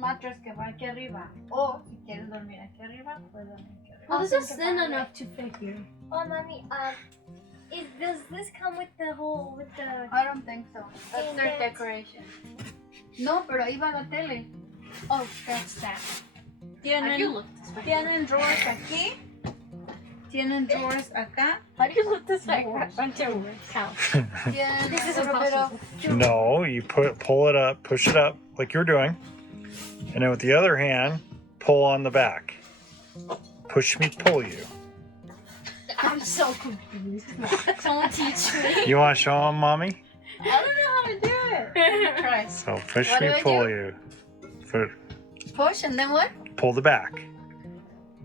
un mattress que va aquí arriba. O si quieres dormir aquí arriba, puedes dormir aquí arriba. Well, this is thin enough to fit here. Oh, mommy, does this come with the whole, with the... I don't think so. That's their That's- decoration. No, pero ahí va la tele. Oh, that's that. Tienen drawers aquí. Tienen drawers acá. How do you lift this back onto your couch? Tienen This is a little bit of... No, you pull it up, push it up like you're doing. And then with the other hand, pull on the back. Push me, pull you. I'm so confused. Someone teach me. You want to show them, mommy? I don't know how to do it. Try. So push What me, do I pull do? you. Foot, Push and then what? pull the back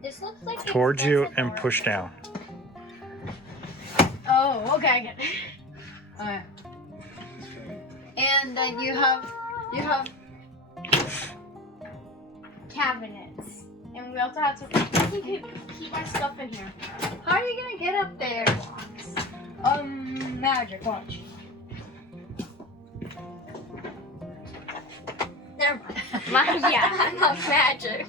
This looks like it's towards you expensive and or- push down. Oh, okay, I get it. Alright. And then you have cabinets. And we also have to keep our stuff in here. how are you gonna get up there? Magic, watch. Never mind. Yeah, not magic.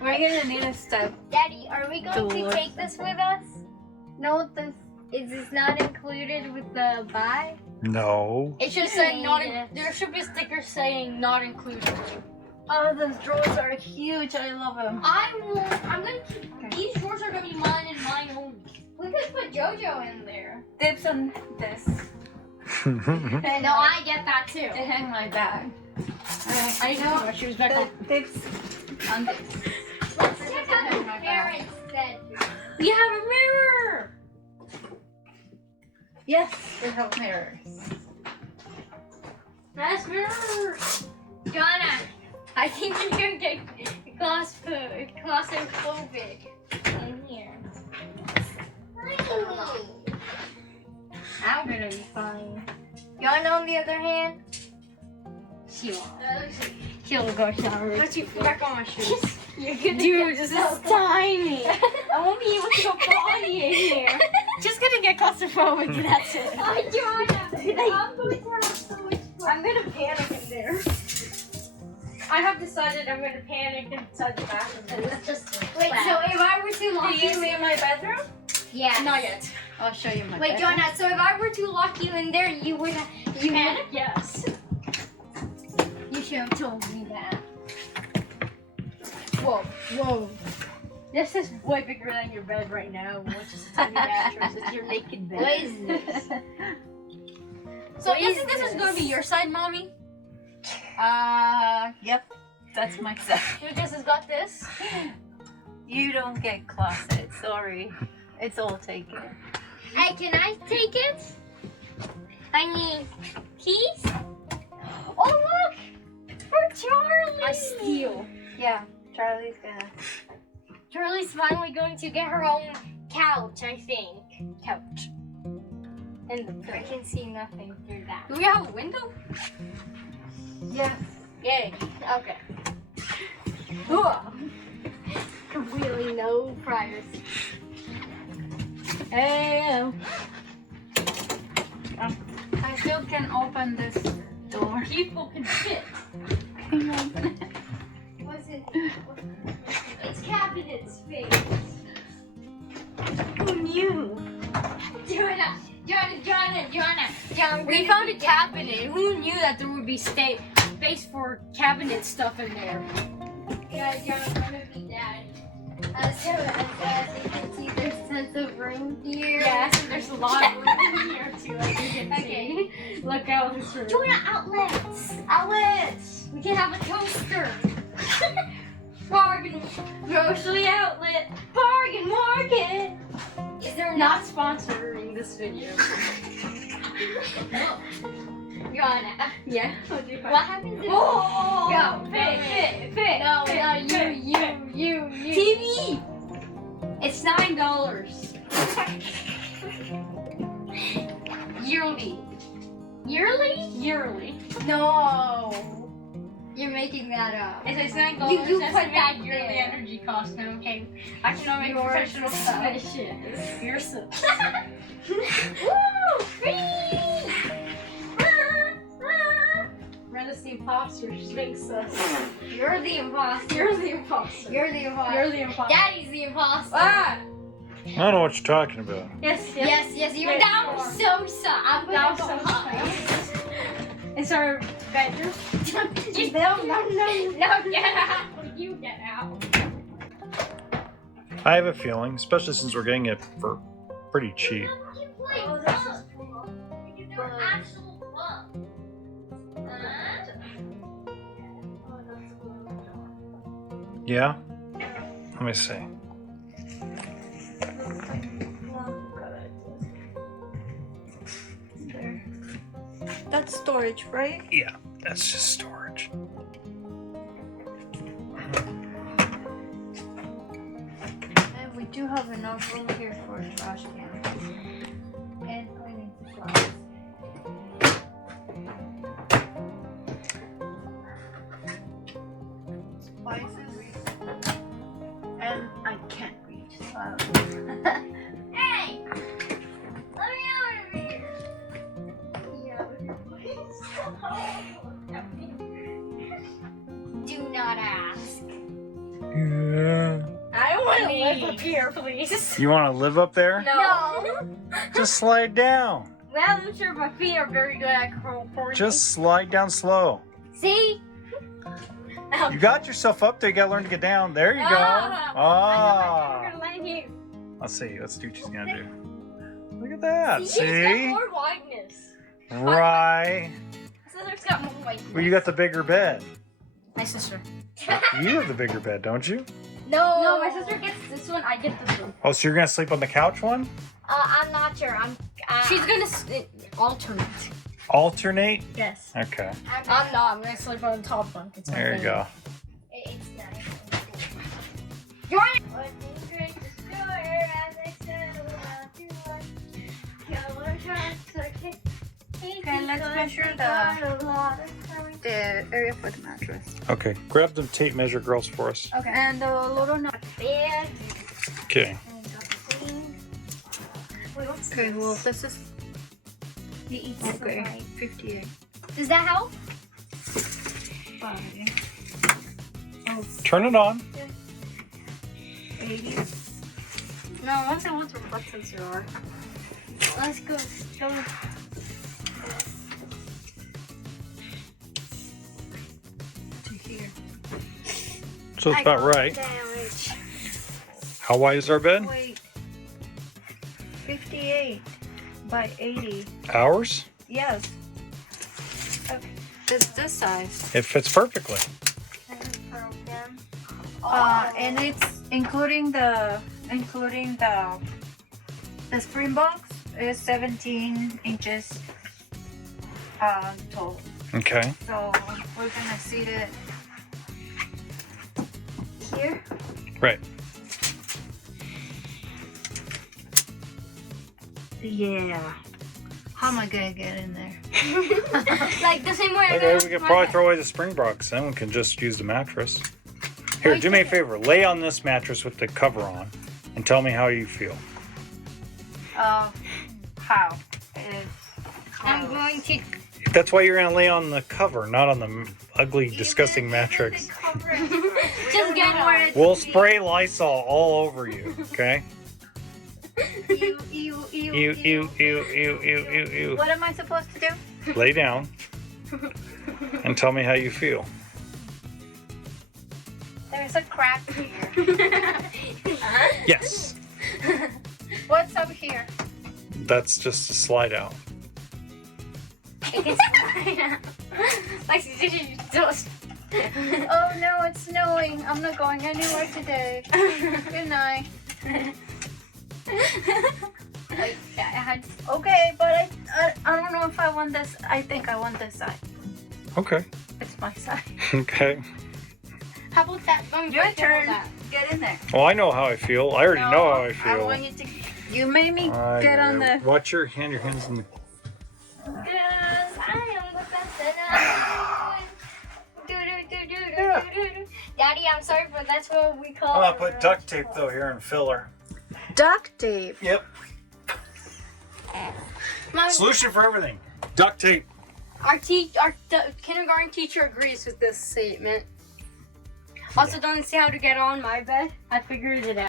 We're gonna need a step. Daddy, are we going to Door. take this with us? No, is this not included with the buy? No. It should say not. Yes. There should be a sticker saying not included. Oh, those drawers are huge. I love them. I'm gonna keep these drawers are gonna be mine and mine only. We could put JoJo in there. Dips on this. No, I get that too. To hang my bag. I know my shoes back on. Dips on this. Let's check out the parents' bedroom. We have a mirror. Yes, we have mirrors. Nice mirror. Joanna, I think you're gonna get claustrophobic in here. I'm gonna be fine. Joanna, on the other hand, She won't. she'll go shower. Let's see back on my shoes. You're gonna Dude, this get is tiny. I won't be able to go potty in here. Just gonna get claustrophobic, that's it. Hi, Joanna. I'm going to have so much fun. I'm gonna panic in there. I have decided I'm gonna panic inside the bathroom. Let's just wait. So if I were to lock Do you you, see my bedroom? yeah. Not yet. I'll show you my Wait, bedroom. Joanna. So if I were to lock you in there, you would. You Panic? Yes. You should have told me that. Whoa, whoa. This is way bigger than your bed right now, which is a tiny mattress. It's your naked bed. What is this? So What you is think this is gonna be your side, mommy? Yep. That's my side. Lucas has got this. You don't get closet. Sorry. It's all taken. Hey, can I take it? I need keys. Oh look, for Charlie. I steal. Yeah. Charlie's gonna. Charlie's finally going to get her own couch, I think. Couch. And I can see nothing through that. Do we have a window? Yes. Yay. Okay. Really no privacy. Hey. I still can open this door. People can fit. Can you open it? What's it? It's cabinet space. Who knew? Joanna. We found a cabinet. Who knew that there would be space for cabinet stuff in there? Yeah, I'm gonna be daddy. So as you can see, there's a sense of room here. Yes, and there's a lot of room in here too, as you can Okay. see. Look out this room. Joanna, outlets. Outlets! We can have a toaster. Bargain grocery outlet. Bargain market. Is there Not sponsoring this video. Joanna? Yeah. What happens if? Oh! Go. Fit. No, you. TV. It's $9. Yearly. Yearly. No. You're making that up. It's $9. You That's put the that yearly there. energy cost. No, okay. I cannot make professional submissions. You're so. Woo! Free! Rent a the imposter. She thinks us. You're the imposter. You're the imposter. You're the imposter. You're the imposter. Daddy's the imposter. Ah! I don't know what you're talking about. Yes. Yes. You're Yes, down you are. so I'm Down gonna so go home. It's our bedroom. No, get out. You get out. I have a feeling, especially since we're getting it for pretty cheap. Oh, this is cool. You do an actual book. Yeah? Let me see. There. That's storage, right? Yeah, that's just storage. And we do have enough room here for a trash can. And cleaning supplies. Spices. And I can't reach. Hey! Let me out of here. Do not ask. Yeah. I don't want to live up here, please. You want to live up there? No. Just slide down. Well, I'm not sure my feet are very good at crawling. Just slide down slow. See? You got yourself up there. You got to learn to get down. There you go. I Ah. know, we're gonna land here. Let's see. Let's see what she's going to do. Look at that. She's got See? more wideness. Right. Sister's got more wideness. Well, you got the bigger bed. My sister. You have the bigger bed, don't you? No. No, my sister gets this one. I get this one. Oh, so you're going to sleep on the couch one? I'm not sure. She's gonna alternate. Alternate? Yes. Okay. I'm not. I'm gonna sleep on the top one. It's my There you favorite. go. It's nice. Join Okay, let's measure the area for the mattress. Okay. Grab the tape measure, girls, for us. Okay, and the little nut. bed. Okay. Okay, well, this is. Okay, 58. Does that help? 5, Turn it on. 80. No, I want to know what the buttons are. Let's go. To here. So it's about right. Damage. How wide is our bed? Wait. 58 by 80. Ours? Yes. Okay. This size. It fits perfectly. And it's including the spring box is 17 inches tall. Okay. So we're gonna seat it here. Right. Yeah. How am I gonna get in there? Like the same way I Okay, got we could my probably bed. throw away the spring box. Then we can just use the mattress. Here, do me a favor. Lay on this mattress with the cover on and tell me how you feel. How? I'm going to That's why you're going to lay on the cover, not on the ugly, disgusting mattress. just get it. We'll spray Lysol all over you, okay? Ew. Ew, ew, ew, ew, ew, ew. What am I supposed to do? Lay down and tell me how you feel. There's a crack here. Yes. What's up here? That's just a slide out. Like just Oh no, it's snowing. I'm not going anywhere today. Good night. Okay, but I don't know if I want this. I think I want this side. Okay. It's my side. Okay. How about that? Your turn. Get in there. Well, I know how I feel. I already know how I I feel. want you to. You made me I get on know. the. Watch your hand. Your hands in the. Because I am the best and Daddy, I'm sorry, but that's what we call I'm gonna put duct tape though here and filler. Duct tape. Yep. Mom, Solution for everything. Duct tape. Our kindergarten teacher agrees with this statement. Also, don't see how to get on my bed. I figured it out.